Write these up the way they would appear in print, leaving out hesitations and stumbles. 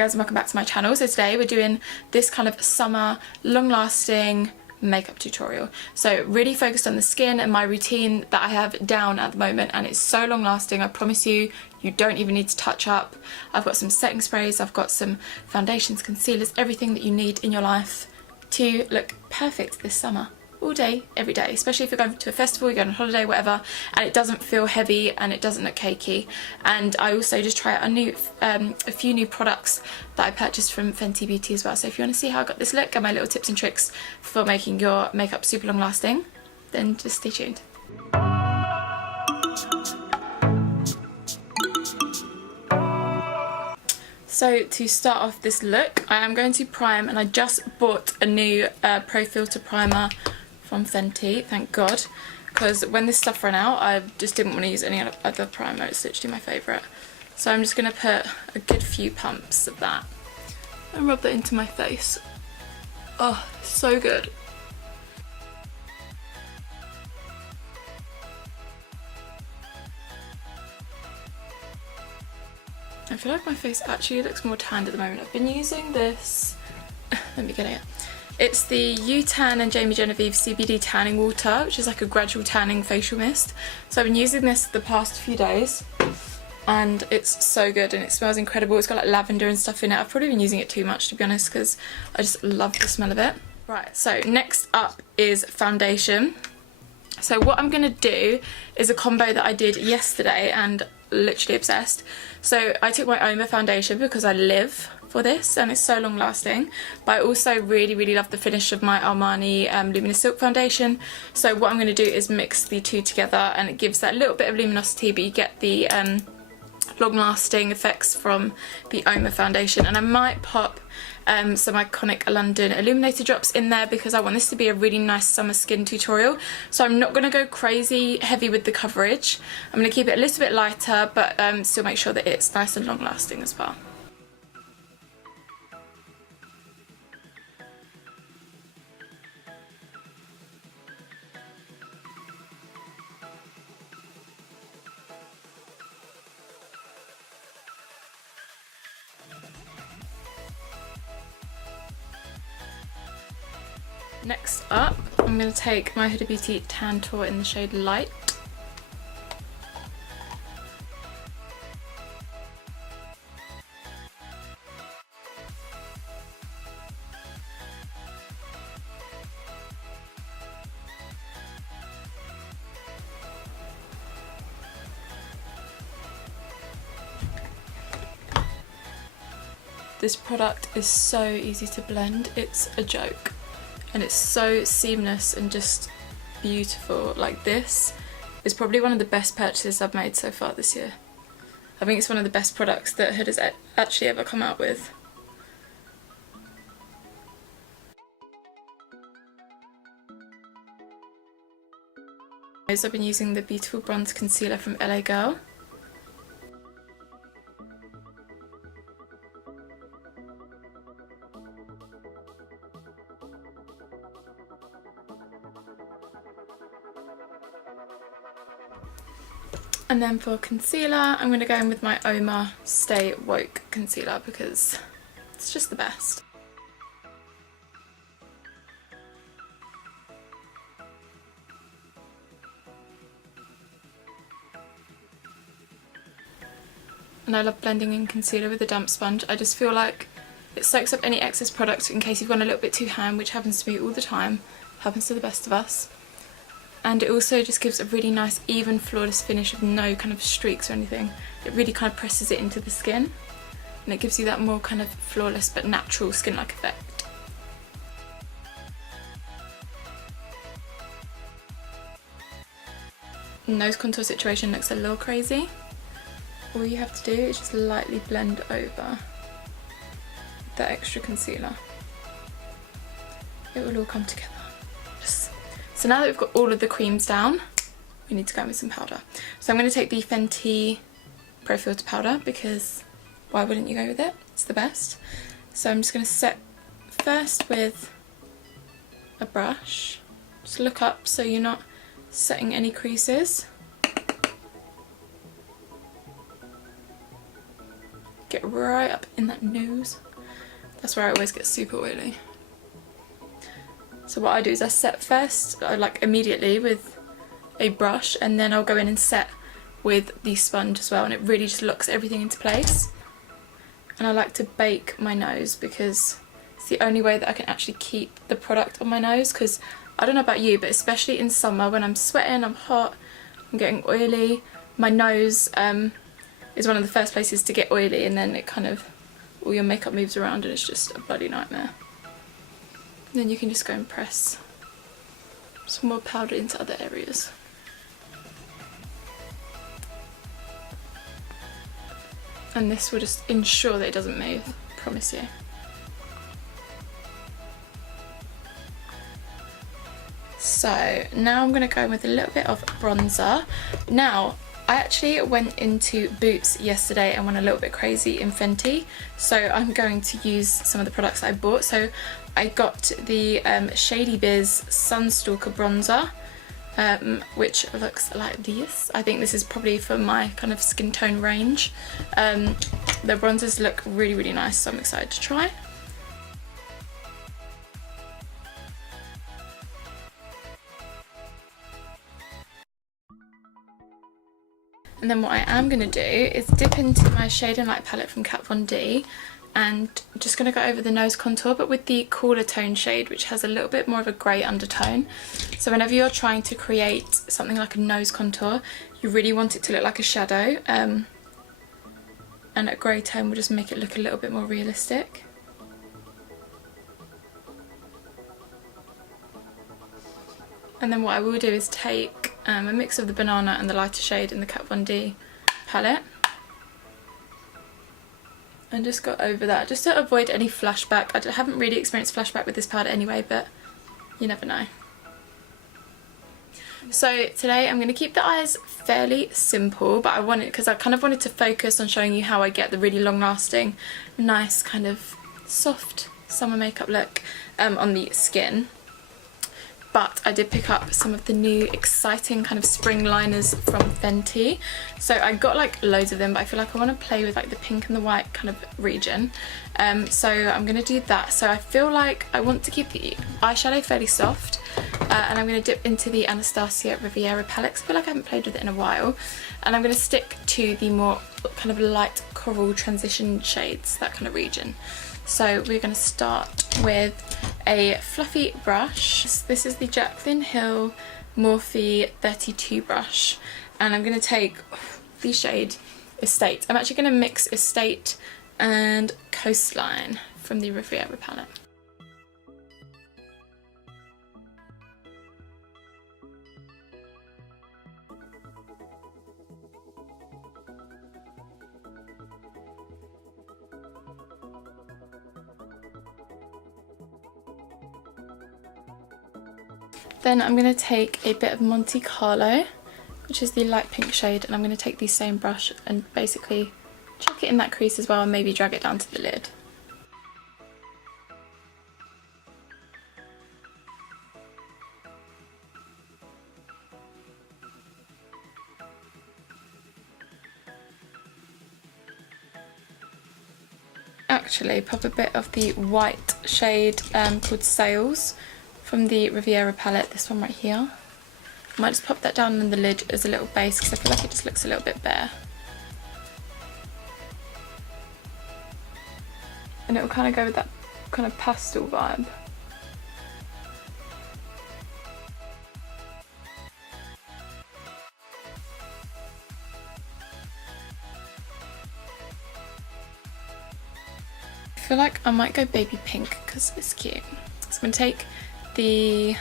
Guys, and welcome back to my channel. So today we're doing this kind of summer long-lasting makeup tutorial. So really focused on the skin and my routine that I have down at the moment, and it's so long lasting. I promise you, you don't even need to touch up. I've got some setting sprays, I've got some foundations, concealers, everything that you need in your life to look perfect this summer. All day, every day, especially if you're going to a festival, you're going on holiday, whatever, and it doesn't feel heavy and it doesn't look cakey. And I also just try out a few new products that I purchased from Fenty Beauty as well. So if you want to see how I got this look and my little tips and tricks for making your makeup super long lasting, then just stay tuned. So to start off this look, I am going to prime, and I just bought a new Pro Filter primer from Fenty, thank God, because when this stuff ran out I just didn't want to use any other primer. It's literally my favourite. So I'm just going to put a good few pumps of that and rub that into my face. Oh, so good. I feel like my face actually looks more tanned at the moment. I've been using this, let me get it. It's the U-Tan and Jamie Genevieve CBD tanning water, which is like a gradual tanning facial mist. So I've been using this the past few days and it's so good and it smells incredible. It's got like lavender and stuff in it. I've probably been using it too much, to be honest, because I just love the smell of it. Right, so next up is foundation. So what I'm going to do is a combo that I did yesterday and literally obsessed. So I took my Uoma foundation because I live for this and it's so long lasting, but I also really love the finish of my Armani Luminous Silk foundation. So what I'm going to do is mix the two together and it gives that little bit of luminosity, but you get the long lasting effects from the Uoma foundation. And I might pop some iconic London illuminator drops in there because I want this to be a really nice summer skin tutorial. So I'm not going to go crazy heavy with the coverage. I'm going to keep it a little bit lighter, but still make sure that it's nice and long lasting as well. Next up, I'm going to take my Huda Beauty Tantour in the shade Light. This product is so easy to blend, it's a joke. And it's so seamless and just beautiful. Like, this is probably one of the best purchases I've made so far this year. I think it's one of the best products that Huda's actually ever come out with. I've been using the Beautiful Bronze Concealer from LA Girl. And then for concealer, I'm going to go in with my Uoma Stay Woke concealer because it's just the best. And I love blending in concealer with a damp sponge. I just feel like it soaks up any excess product in case you've gone a little bit too ham, which happens to me all the time, happens to the best of us. And it also just gives a really nice even flawless finish with no kind of streaks or anything. It really kind of presses it into the skin and it gives you that more kind of flawless but natural skin-like effect. Nose contour situation looks a little crazy. All you have to do is just lightly blend over that extra concealer. It will all come together. So now that we've got all of the creams down, we need to go in with some powder. So I'm going to take the Fenty Pro Filter powder because why wouldn't you go with it? It's the best. So I'm just going to set first with a brush. Just look up so you're not setting any creases. get right up in that nose. That's where I always get super oily. So what I do is I set first, like immediately with a brush, and then I'll go in and set with the sponge as well, and it really just locks everything into place. And I like to bake my nose because it's the only way that I can actually keep the product on my nose, because I don't know about you, but especially in summer when I'm sweating, I'm hot, I'm getting oily, my nose is one of the first places to get oily, and then it kind of, all your makeup moves around and it's just a bloody nightmare. And then you can just go and press some more powder into other areas. And this will just ensure that it doesn't move, I promise you. So now I'm going to go in with a little bit of bronzer. Now, I actually went into Boots yesterday and went a little bit crazy in Fenty. So I'm going to use some of the products I bought. So I got the Shady Biz Sunstalker bronzer. Which looks like this. I think this is probably for my kind of skin tone range. The bronzers look really, really nice, so I'm excited to try. And then what I am going to do is dip into my Shade and Light palette from Kat Von D, and I'm just going to go over the nose contour, but with the cooler tone shade, which has a little bit more of a grey undertone. So whenever you're trying to create something like a nose contour, you really want it to look like a shadow, and a grey tone will just make it look a little bit more realistic. And then what I will do is take a mix of the banana and the lighter shade in the Kat Von D palette, and just go over that, just to avoid any flashback. I haven't really experienced flashback with this powder anyway, but you never know. So today I'm going to keep the eyes fairly simple, but because I kind of wanted to focus on showing you how I get the really long lasting, nice kind of soft summer makeup look on the skin. But I did pick up some of the new exciting kind of spring liners from Fenty. So I got like loads of them, but I feel like I want to play with like the pink and the white kind of region. So I'm going to do that. So I feel like I want to keep the eyeshadow fairly soft. And I'm going to dip into the Anastasia Riviera palette, 'cause I feel like I haven't played with it in a while. And I'm going to stick to the more kind of light coral transition shades, that kind of region. So we're going to start with a fluffy brush. This is the Jaclyn Hill Morphe 32 brush, and I'm going to take the shade Estate. I'm actually going to mix Estate and Coastline from the Riviera palette. Then I'm going to take a bit of Monte Carlo, which is the light pink shade, and I'm going to take the same brush and basically chuck it in that crease as well, and maybe drag it down to the lid. Actually, pop a bit of the white shade called Sails from the Riviera palette, this one right here. I might just pop that down on the lid as a little base, because I feel like it just looks a little bit bare. And it will kind of go with that kind of pastel vibe. I feel like I might go baby pink because it's cute. So I'm going to take the,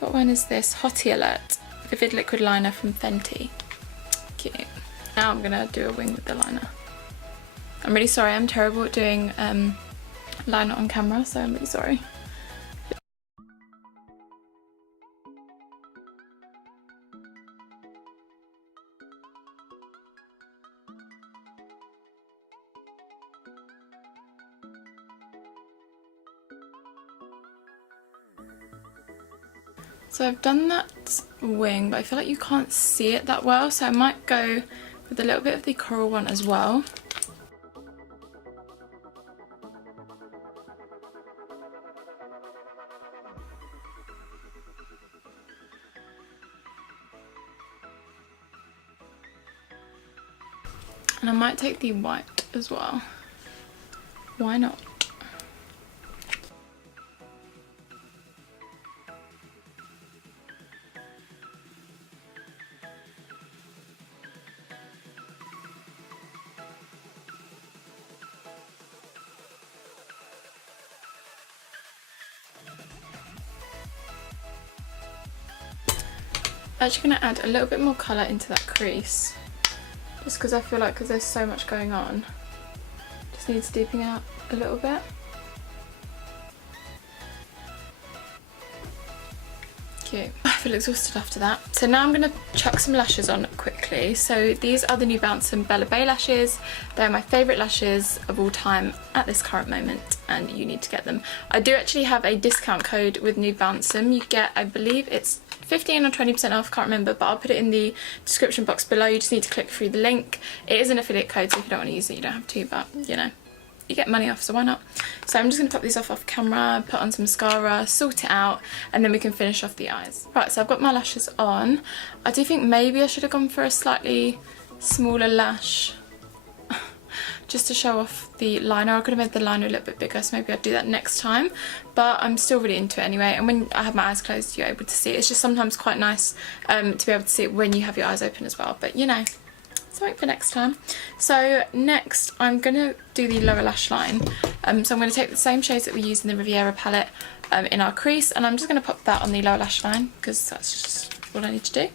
what one is this? Hottie Alert Vivid Liquid Liner from Fenty. Cute. Now I'm going to do a wing with the liner. I'm really sorry, I'm terrible at doing liner on camera, so I'm really sorry. So I've done that wing, but I feel like you can't see it that well, so I might go with a little bit of the coral one as well. And I might take the white as well. Why not? I'm actually going to add a little bit more colour into that crease, just because I feel like there's so much going on, just needs deepening out a little bit. Cute. I feel exhausted after that. So now I'm going to chuck some lashes on quickly. So these are the Nubounsom BaeLashes. They're my favourite lashes of all time at this current moment, and you need to get them. I do actually have a discount code with Nubounsom. You get, I believe it's 15 or 20% off, can't remember, but I'll put it in the description box below. You just need to click through the link. It is an affiliate code, so if you don't want to use it, you don't have to, but you know, you get money off, so why not? So I'm just going to pop these off camera, put on some mascara, sort it out, and then we can finish off the eyes. Right, so I've got my lashes on. I do think maybe I should have gone for a slightly smaller lash just to show off the liner. I could have made the liner a little bit bigger, so maybe I'd do that next time, but I'm still really into it anyway. And when I have my eyes closed, you're able to see it. It's just sometimes quite nice to be able to see it when you have your eyes open as well, but you know, something for next time. So next I'm going to do the lower lash line. So I'm going to take the same shades that we used in the Riviera palette in our crease, and I'm just going to pop that on the lower lash line because that's just what I need to do.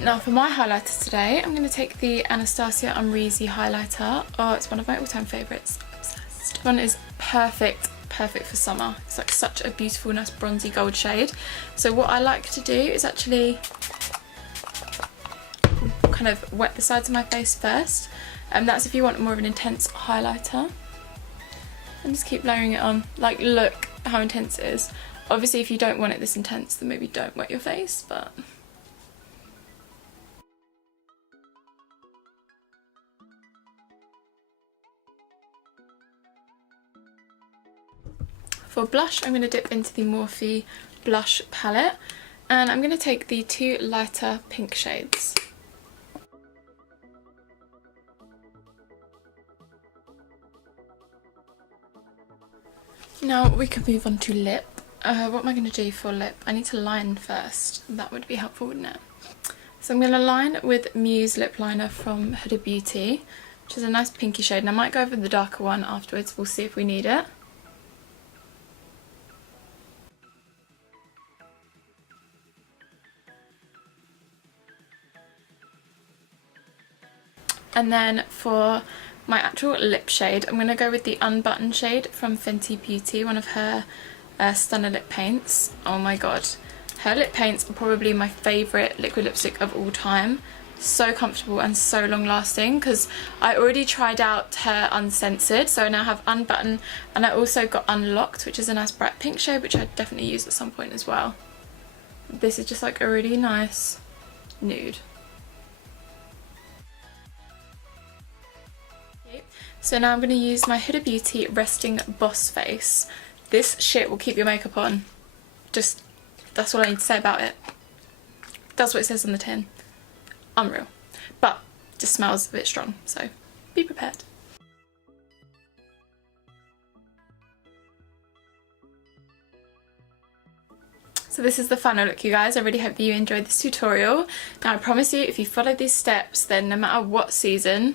Now for my highlighters today, I'm going to take the Anastasia Unreasy highlighter. Oh, it's one of my all-time favourites. Obsessed. This one is perfect for summer. It's like such a beautiful, nice bronzy gold shade. So what I like to do is actually kind of wet the sides of my face first. And that's if you want more of an intense highlighter. And just keep layering it on. Like, look how intense it is. Obviously, if you don't want it this intense, then maybe don't wet your face, but... For blush, I'm going to dip into the Morphe blush palette, and I'm going to take the two lighter pink shades. Now we can move on to lip. What am I going to do for lip? I need to line first. That would be helpful, wouldn't it? So I'm going to line with Muse lip liner from Huda Beauty, which is a nice pinky shade, and I might go over the darker one afterwards. We'll see if we need it. And then for my actual lip shade, I'm going to go with the Unbutton shade from Fenty Beauty, one of her Stunner lip paints. Oh my god. Her lip paints are probably my favourite liquid lipstick of all time. So comfortable and so long lasting, because I already tried out her Uncensored, so I now have Unbutton, and I also got Unlocked, which is a nice bright pink shade, which I'd definitely use at some point as well. This is just like a really nice nude. So now I'm going to use my Huda Beauty Resting Boss Face. This shit will keep your makeup on. Just, that's all I need to say about it. That's what it says on the tin. Unreal. But, just smells a bit strong, so be prepared. So this is the final look, you guys. I really hope that you enjoyed this tutorial. Now I promise you, if you follow these steps, then no matter what season,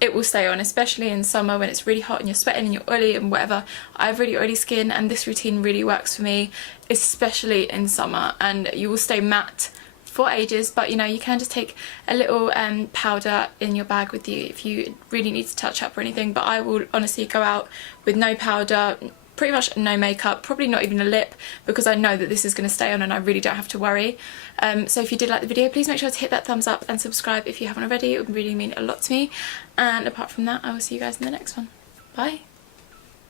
it will stay on, especially in summer when it's really hot and you're sweating and you're oily and whatever. I have really oily skin, and this routine really works for me, especially in summer, and you will stay matte for ages. But you know, you can just take a little powder in your bag with you if you really need to touch up or anything, but I will honestly go out with no powder, pretty much no makeup, probably not even a lip, because I know that this is going to stay on and I really don't have to worry. So if you did like the video, please make sure to hit that thumbs up and subscribe if you haven't already. It would really mean a lot to me, and apart from that, I will see you guys in the next one. Bye.